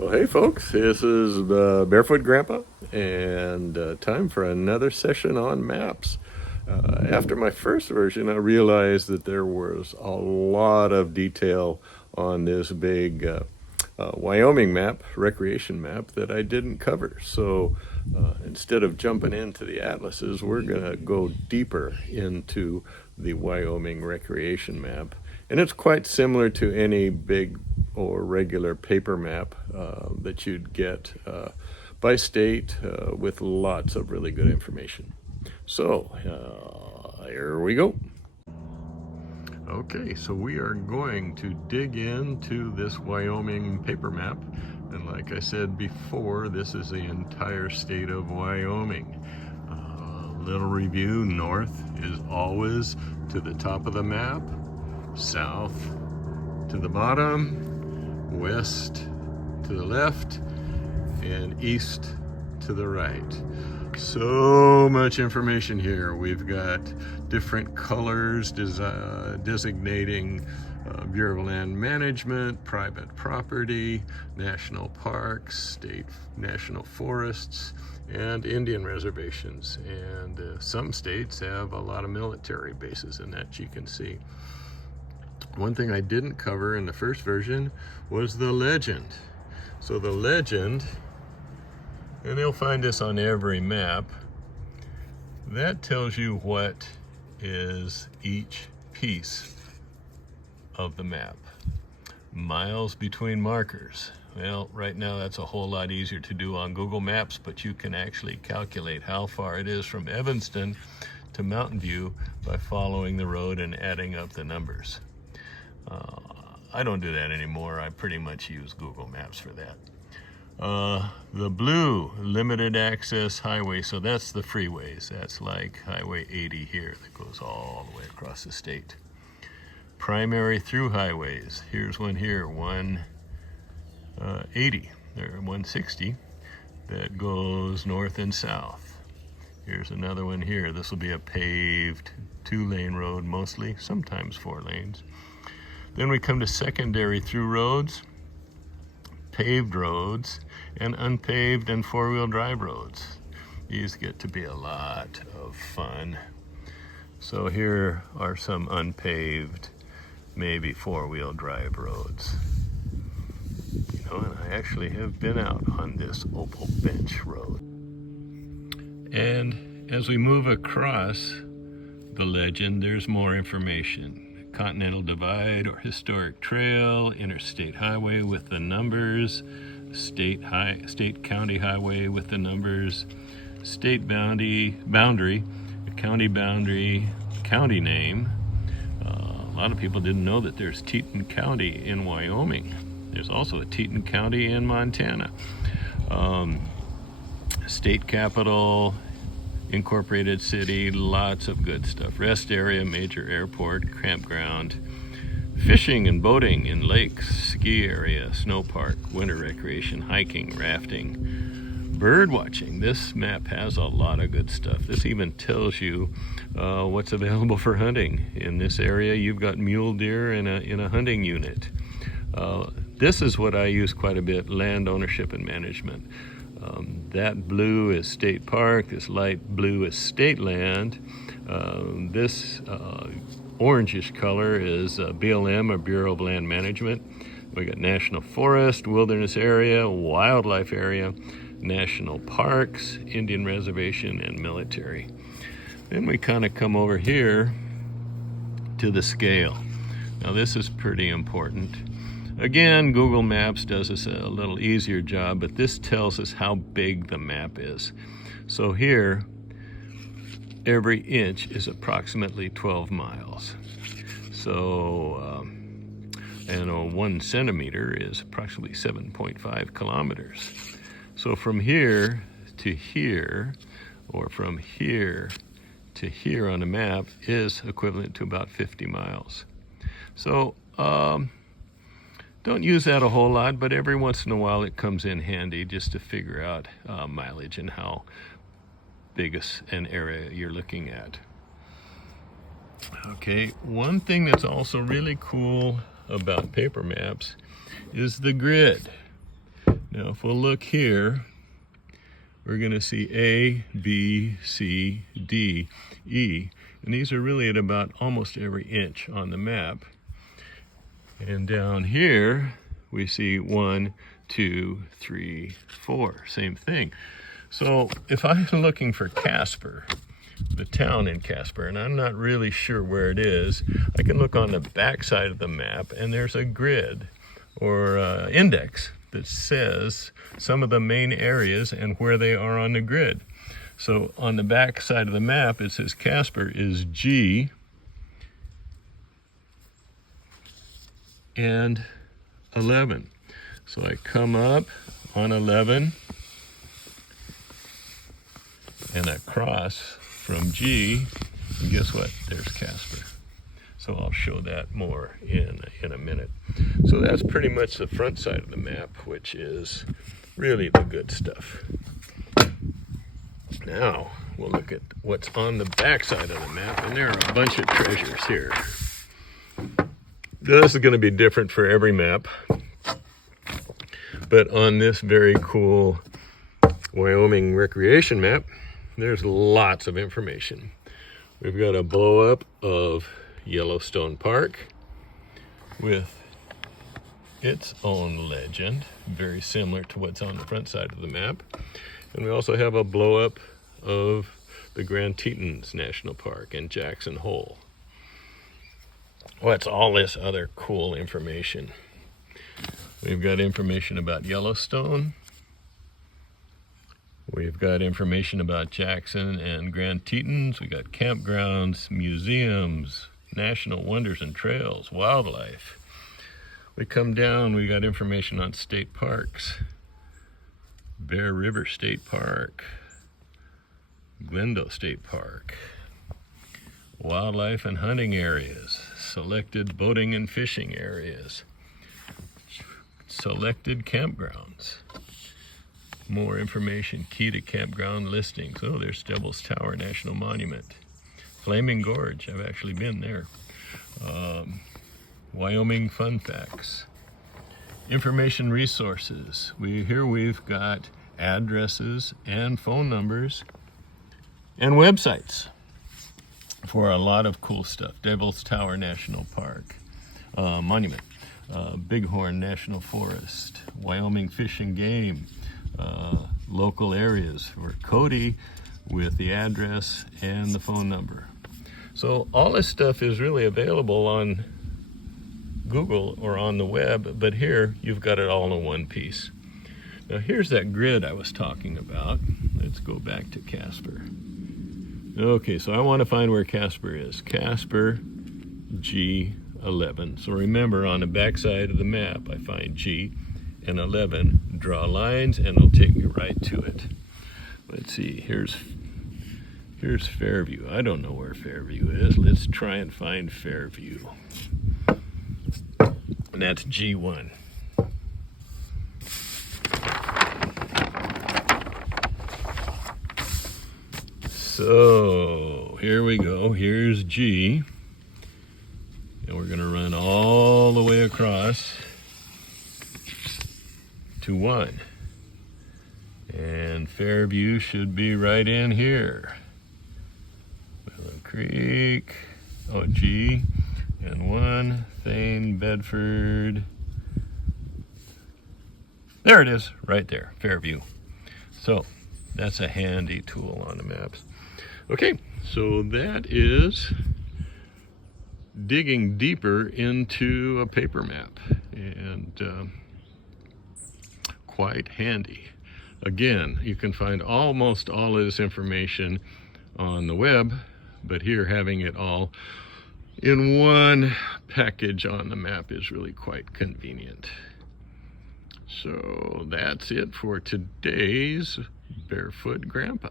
Well, hey folks, this is Barefoot Grandpa, and time for another session on maps. After my first version, I realized that there was a lot of detail on this big Wyoming map, recreation map, that I didn't cover. So instead of jumping into the atlases, we're going to go deeper into the Wyoming recreation map. And it's quite similar to any big or regular paper map that you'd get by state with lots of really good information. So here we go. Okay, so we are going to dig into this Wyoming paper map. And like I said before, this is the entire state of Wyoming. Little review: north is always to the top of the map, south to the bottom, west to the left, and east to the right. So much information here. We've got different colors designating Bureau of Land Management, private property, national parks, state national forests, and Indian reservations. And some states have a lot of military bases, and that you can see. One thing I didn't cover in the first version was the legend. So the legend, and you'll find this on every map, that tells you what is each piece of the map. Miles between markers. Well, right now that's a whole lot easier to do on Google Maps, but you can actually calculate how far it is from Evanston to Mountain View by following the road and adding up the numbers. I don't do that anymore. I pretty much use Google Maps for that. The blue, limited access highway, so that's the freeways. That's like Highway 80 here that goes all the way across the state. Primary through highways, here's one here, 180 or 160, that goes north and south. Here's another one here. This will be a paved 2-lane road mostly, sometimes 4 lanes. Then we come to secondary through roads, paved roads, and unpaved and 4-wheel drive roads. These get to be a lot of fun. So here are some unpaved, maybe 4-wheel drive roads. You know, and I actually have been out on this Opal Bench Road. And as we move across the legend, there's more information. Continental Divide or Historic Trail, Interstate Highway with the numbers, State County Highway with the numbers, State boundary, County boundary, county name. A lot of people didn't know that there's Teton County in Wyoming. There's also a Teton County in Montana. State capital, incorporated city, lots of good stuff. Rest area, major airport, campground, fishing and boating in lakes, ski area, snow park, winter recreation, hiking, rafting, bird watching. This map has a lot of good stuff. This even tells you what's available for hunting. In this area, you've got mule deer in a hunting unit. This is what I use quite a bit: land ownership and management. That blue is state park, this light blue is state land. This orangish color is BLM, or Bureau of Land Management. We got national forest, wilderness area, wildlife area, national parks, Indian reservation, and military. Then we kind of come over here to the scale. Now this is pretty important. Again, Google Maps does us a little easier job, but this tells us how big the map is. So here, every inch is approximately 12 miles. So, and 1 centimeter is approximately 7.5 kilometers. So from here to here, or from here to here on the map, is equivalent to about 50 miles. So, don't use that a whole lot, but every once in a while it comes in handy just to figure out mileage and how big an area you're looking at. Okay, one thing that's also really cool about paper maps is the grid. Now, if we'll look here, we're going to see A, B, C, D, E. And these are really at about almost every inch on the map. And down here, we see 1, 2, 3, 4. Same thing. So if I'm looking for Casper, the town in Casper, and I'm not really sure where it is, I can look on the back side of the map, and there's a grid or index that says some of the main areas and where they are on the grid. So on the back side of the map, it says Casper is G and 11. So I come up on 11 and I cross from G, and guess what? There's Casper. So I'll show that more in a minute. So that's pretty much the front side of the map, which is really the good stuff. Now we'll look at what's on the back side of the map, and there are a bunch of treasures here. This is going to be different for every map, but on this very cool Wyoming Recreation map, there's lots of information. We've got a blow up of Yellowstone Park with its own legend, very similar to what's on the front side of the map. And we also have a blow up of the Grand Tetons National Park and Jackson Hole. What's all this other cool information? We've got information about Yellowstone. We've got information about Jackson and Grand Tetons. We got campgrounds, museums, national wonders and trails, wildlife. We come down, we got information on state parks. Bear River State Park, Glendo State Park, wildlife and hunting areas, selected boating and fishing areas, selected campgrounds. More information, key to campground listings. Oh, there's Devil's Tower National Monument. Flaming Gorge, I've actually been there. Wyoming Fun Facts. Information resources. Here we've got addresses and phone numbers and websites for a lot of cool stuff. Devil's Tower National Park, Monument, Bighorn National Forest, Wyoming Fish and Game, local areas for Cody with the address and the phone number. So all this stuff is really available on Google or on the web, but here you've got it all in one piece. Now here's that grid I was talking about. Let's go back to Casper. Okay, so I want to find where Casper is. Casper G11. So remember, on the back side of the map, I find G and 11. Draw lines and it'll take me right to it. Let's see, here's Fairview. I don't know where Fairview is. Let's try and find Fairview. And that's G1. So here we go. Here's G. And we're going to run all the way across to 1. And Fairview should be right in here. Willow Creek, G, and 1, Thane, Bedford. There it is, right there, Fairview. So that's a handy tool on the maps. Okay, so that is digging deeper into a paper map, and quite handy. Again, you can find almost all of this information on the web, but here having it all in one package on the map is really quite convenient. So that's it for today's Barefoot Grandpa.